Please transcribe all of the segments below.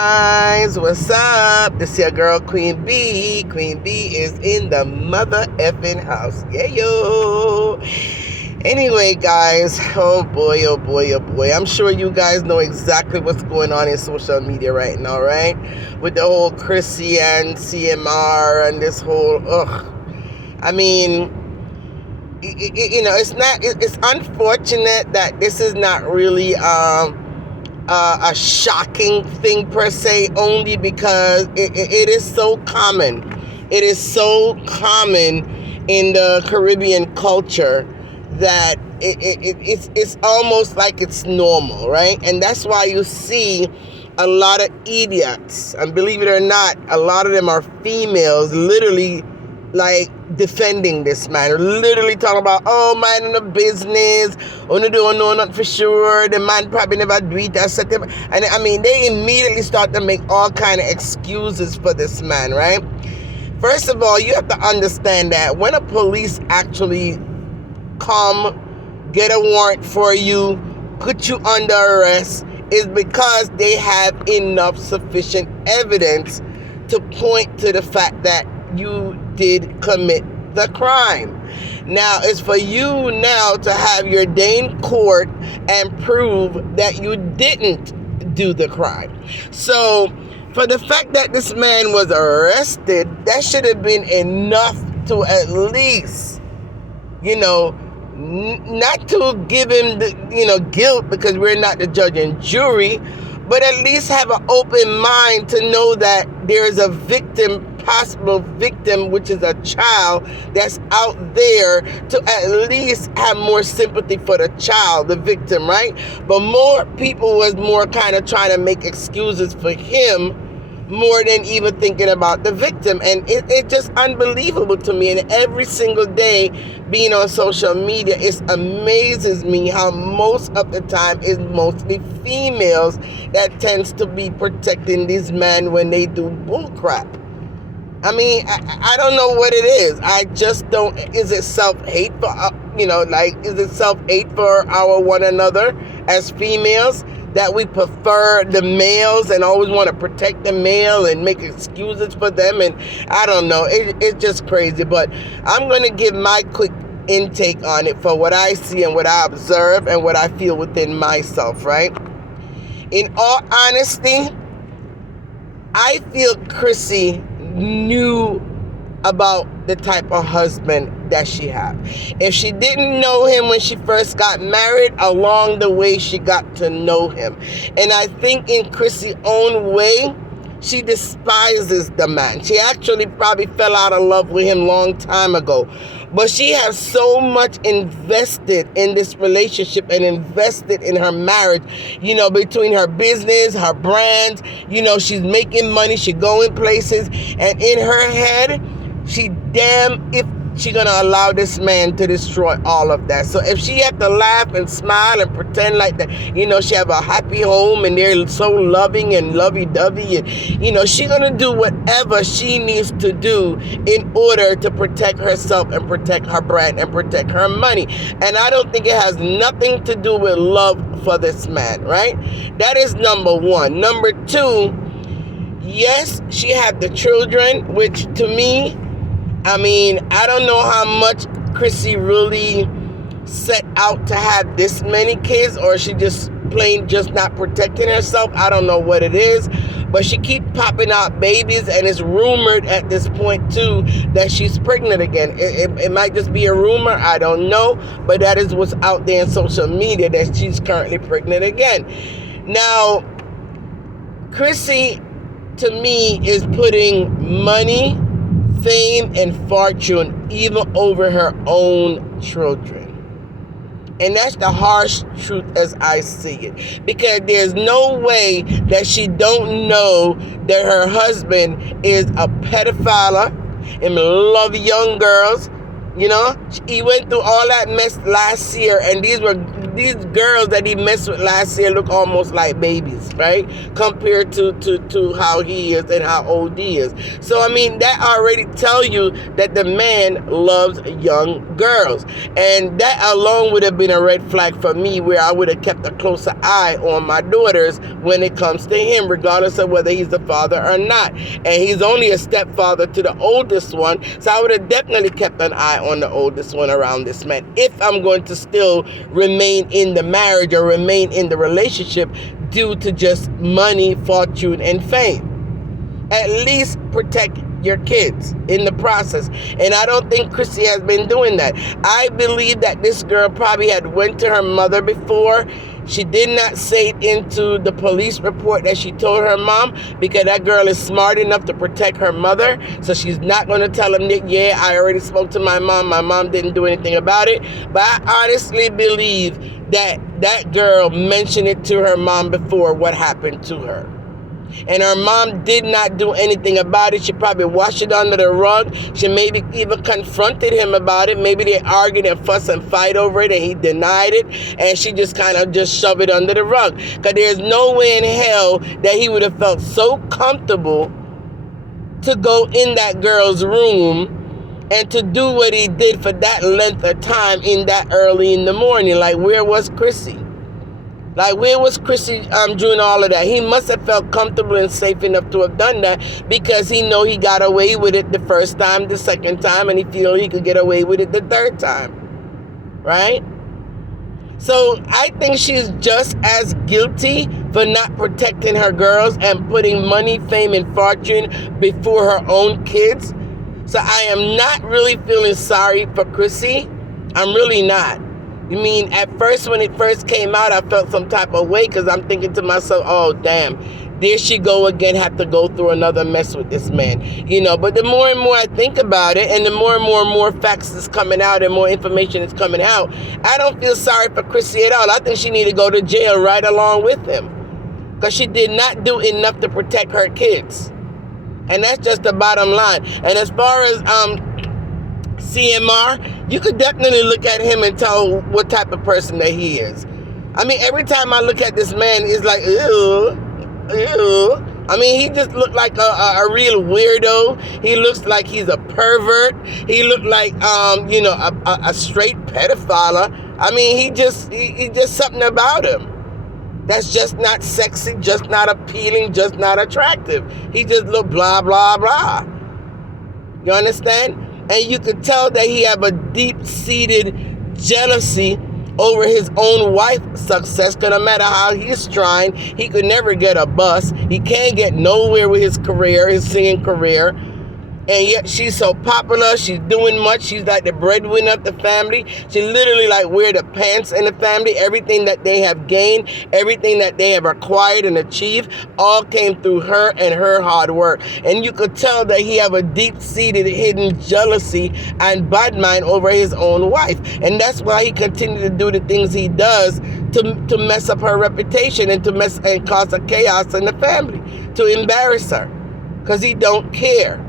Guys, what's up? This your girl Queen B. Queen B is in the mother effing house. Yeah, yo. Anyway, guys, oh boy, oh boy, oh boy. I'm sure you guys know exactly what's going on in social media right now, right? With the whole Krissy and CMR and this whole, I mean, it's unfortunate that this is not really, a shocking thing per se, only because it is so common. It is so common in the Caribbean culture that it's almost like it's normal, right? And that's why you see a lot of idiots, and believe it or not, a lot of them are females, literally like defending this man, literally talking about, oh, man in the business, only don't know nothing for sure, the man probably never do it, and I mean, they immediately start to make all kind of excuses for this man, right? First of all, you have to understand that when a police actually come, get a warrant for you, put you under arrest, is because they have enough sufficient evidence to point to the fact that you did commit the crime. Now, it's for you now to have your day in court and prove that you didn't do the crime. So, for the fact that this man was arrested, that should have been enough to at least, not to give him the, guilt, because we're not the judge and jury, but at least have an open mind to know that there is a victim, possible victim, which is a child that's out there, to at least have more sympathy for the child, the victim, right? But more people was more kind of trying to make excuses for him more than even thinking about the victim. And it's just unbelievable to me. And every single day being on social media, it amazes me how most of the time it's mostly females that tends to be protecting these men when they do bullcrap. I mean, I don't know what it is. I just don't. Is it self-hate for, is it self-hate for our one another as females, that we prefer the males and always want to protect the male and make excuses for them? And I don't know. It's just crazy. But I'm going to give my quick intake on it for what I see and what I observe and what I feel within myself, right? In all honesty, I feel Krissy knew about the type of husband that she had. If she didn't know him when she first got married, along the way she got to know him. And I think in Krissy's own way, she despises the man. She actually probably fell out of love with him long time ago. But she has so much invested in this relationship and invested in her marriage, between her business, her brands, she's making money, she's going places, and in her head, she damn if she gonna allow this man to destroy all of that. So if she had to laugh and smile and pretend like that, she have a happy home and they're so loving and lovey-dovey, and she gonna do whatever she needs to do in order to protect herself and protect her brand and protect her money. And I don't think it has nothing to do with love for this man, right? That is number one. Number two, yes, she had the children, which to me, I don't know how much Krissy really set out to have this many kids, or she just not protecting herself. I don't know what it is, but she keep popping out babies, and it's rumored at this point too that she's pregnant again. It might just be a rumor, I don't know, but that is what's out there in social media, that she's currently pregnant again. Now, Krissy, to me, is putting money, fame, and fortune even over her own children. And that's the harsh truth as I see it. Because there's no way that she don't know that her husband is a pedophile and love young girls, He went through all that mess last year, and these girls that he messed with last year look almost like babies, right? Compared to how he is and how old he is. So I mean, that already tell you that the man loves young girls, and that alone would have been a red flag for me, where I would have kept a closer eye on my daughters when it comes to him, regardless of whether he's the father or not. And he's only a stepfather to the oldest one, so I would have definitely kept an eye on the oldest one around this man, if I'm going to still remain in the marriage or remain in the relationship due to just money, fortune, and fame. At least protect your kids in the process. And I don't think Krissy has been doing that. I believe that this girl probably had went to her mother before. She did not say it into the police report that she told her mom, because that girl is smart enough to protect her mother. So she's not going to tell him that, yeah, I already spoke to my mom didn't do anything about it. But I honestly believe that that girl mentioned it to her mom before what happened to her. And her mom did not do anything about it. She probably washed it under the rug. She maybe even confronted him about it. Maybe they argued and fuss and fight over it, and he denied it, and she just kind of just shoved it under the rug. Because there's no way in hell that he would have felt so comfortable to go in that girl's room and to do what he did for that length of time in that early in the morning. Like, where was Krissy? Like, where was Krissy doing all of that? He must have felt comfortable and safe enough to have done that, because he know he got away with it the first time, the second time, and he feel he could get away with it the third time. Right? So I think she's just as guilty for not protecting her girls and putting money, fame, and fortune before her own kids. So I am not really feeling sorry for Krissy. I'm really not. I mean, at first, when it first came out, I felt some type of way, because I'm thinking to myself, oh, damn, there she go again, have to go through another mess with this man. But the more and more I think about it, and the more and more facts is coming out and more information is coming out, I don't feel sorry for Krissy at all. I think she need to go to jail right along with him, because she did not do enough to protect her kids. And that's just the bottom line. And as far as CMR, you could definitely look at him and tell what type of person that he is. I mean, every time I look at this man, it's like, ew. I mean, he just looked like a real weirdo. He looks like he's a pervert. He looked like, a straight pedophile. I mean, he just something about him that's just not sexy, just not appealing, just not attractive. He just look blah, blah, blah. You understand? And you could tell that he have a deep-seated jealousy over his own wife's success, because no matter how he's trying, he could never get a bus. He can't get nowhere with his career, his singing career. And yet she's so popular, she's doing much, she's like the breadwinner of the family. She literally like wear the pants in the family. Everything that they have gained, everything that they have acquired and achieved, all came through her and her hard work. And you could tell that he have a deep-seated hidden jealousy and bad mind over his own wife. And that's why he continued to do the things he does to mess up her reputation and to mess and cause a chaos in the family, to embarrass her, because he don't care.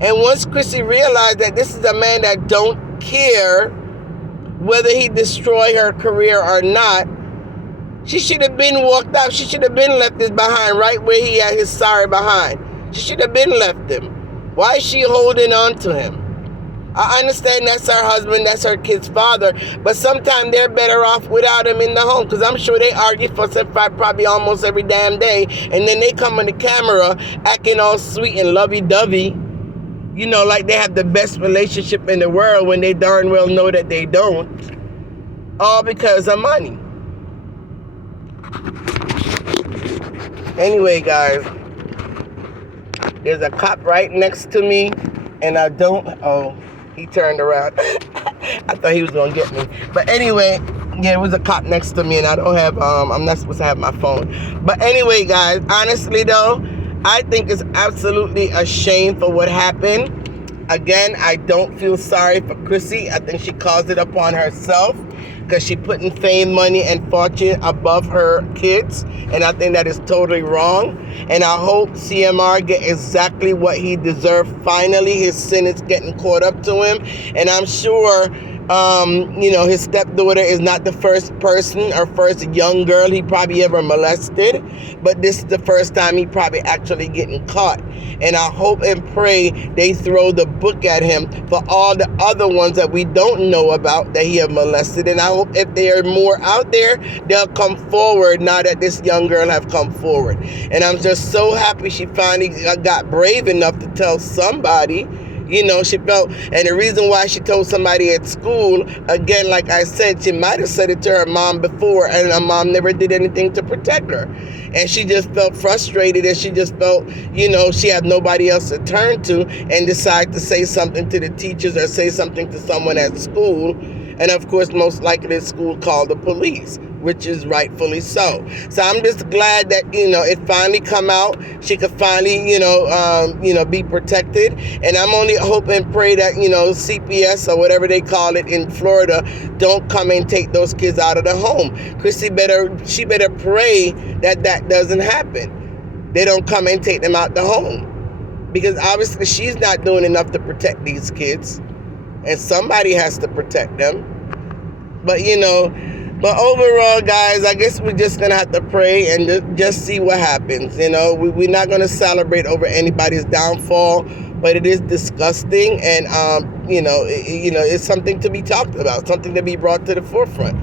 And once Krissy realized that this is a man that don't care whether he destroy her career or not, she should have been walked out. She should have been left this behind right where he had his sorry behind. She should have been left him. Why is she holding on to him? I understand that's her husband, that's her kid's father, but sometimes they're better off without him in the home, because I'm sure they argue for probably almost every damn day, and then they come on the camera acting all sweet and lovey-dovey, like they have the best relationship in the world, when they darn well know that they don't. All because of money. Anyway, guys, there's a cop right next to me, and he turned around. I thought he was going to get me. But anyway, yeah, it was a cop next to me, and I don't have, I'm not supposed to have my phone. But anyway, guys, honestly though, I think it's absolutely a shame for what happened. Again, I don't feel sorry for Krissy. I think she caused it upon herself. because she putting fame, money, and fortune above her kids, and I think that is totally wrong. And I hope CMR get exactly what he deserved. Finally, his sin is getting caught up to him, and I'm sure his stepdaughter is not the first person or first young girl he probably ever molested, but this is the first time he probably actually getting caught. And I hope and pray they throw the book at him for all the other ones that we don't know about that he have molested. And I hope if there are more out there, they'll come forward now that this young girl have come forward. And I'm just so happy she finally got brave enough to tell somebody. She felt, and the reason why she told somebody at school, again, like I said, she might have said it to her mom before, and her mom never did anything to protect her. And she just felt frustrated, and she just felt, she had nobody else to turn to, and decided to say something to the teachers or say something to someone at school. And of course, most likely the school called the police, which is rightfully so. So I'm just glad that, it finally come out. She could finally, be protected. And I'm only hope and pray that, CPS or whatever they call it in Florida don't come and take those kids out of the home. Krissy better pray that that doesn't happen. They don't come and take them out the home. Because obviously she's not doing enough to protect these kids. And somebody has to protect them. But overall, guys, I guess we're just going to have to pray and just see what happens. We're not going to celebrate over anybody's downfall, but it is disgusting. And, it's something to be talked about, something to be brought to the forefront.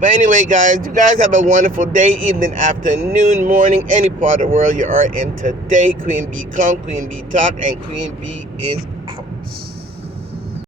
But anyway, guys, you guys have a wonderful day, evening, afternoon, morning, any part of the world you are in today. Queen Bee come, Queen Bee talk, and Queen Bee is